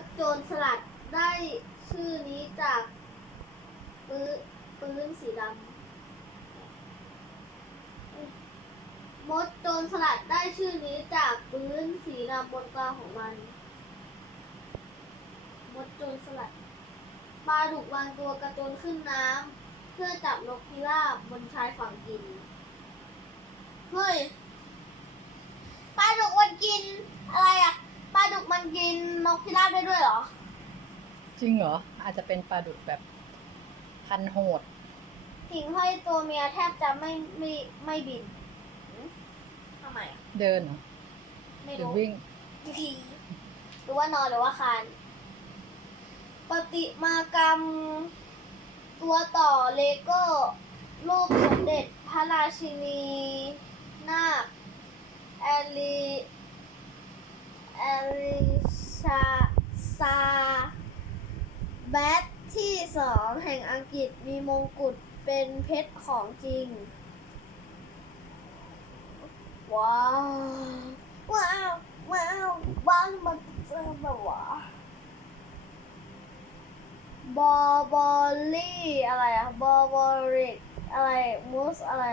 ดโจรสลัดได้ชื่อนี้จากปื้นปื้นสีดำมดโจรสลัดได้ชื่อนี้จากปื้นสีดำบนกลางของมัน มดโจรสลัดปลาดุกวางตัวกระโจนขึ้นน้ำเพื่อจับนกพิราบบนชายฝั่งกิน เฮ้ย ปลาดุกมันกิน อะไรอะปลาดุกมัน กินนกพิราบได้ด้วยเหรอ จริงเหรอ อาจจะเป็นปลาดุกแบบพันโหด หิ่งห้อยตัวเมียแทบจะไม่ไม่ไม่บินหืมทำไมอะเดินเหรอไม่หรือรู้ วิ่งพีหรือว่านอนหรือว่าคานปฏิมากรรม ตัวต่อเลโก้รูปสมเด็จพระราชินีนาคแอลีแอลิชาซาแบ ที่สองแห่งอังกฤษมีมงกุฎเป็นเพชรของจริง ว้าว ว้าว ว้าวบ้านมันเจอแบบว่าบอบอลลี่อะไรอะบอบอริกอะไรมูสอะไร